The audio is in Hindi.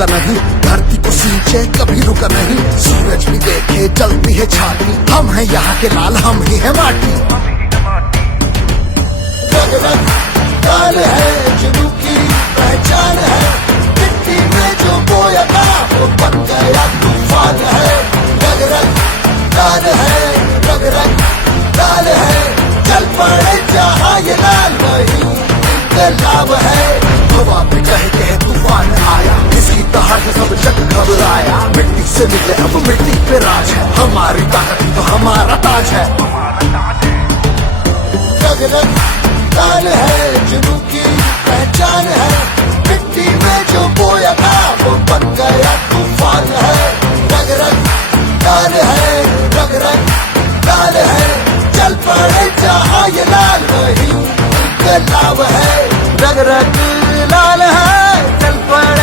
रुका नहीं, धरती को सींचे कभी रुका नहीं। सूरज भी देखे जलती है छाती, हम हैं यहाँ के लाल, हम ही है माटी। रग रग लाल है, जुनू की पहचान है, मिट्टी में जो बोया था वो बन गया तूफान है। रग रग लाल है, रग रग लाल है, चल पड़े जहाँ ये लाल वही इनकलाब है। हवा पे कह कह तूफान आया, इसकी दहाड़ से सब जग घबराया। मिट्टी से निकले अब मिट्टी पे राज है, हमारी ताकत तो हमारा ताज है। रग रग लाल है, जुनू की पहचान है, मिट्टी में जो बोया था वो बन गया तूफान है। रग रग लाल है, रग रग लाल है, चल पड़े जहाँ ये लाल वही इनकलाब है। रग रग लाल है, चल पड़े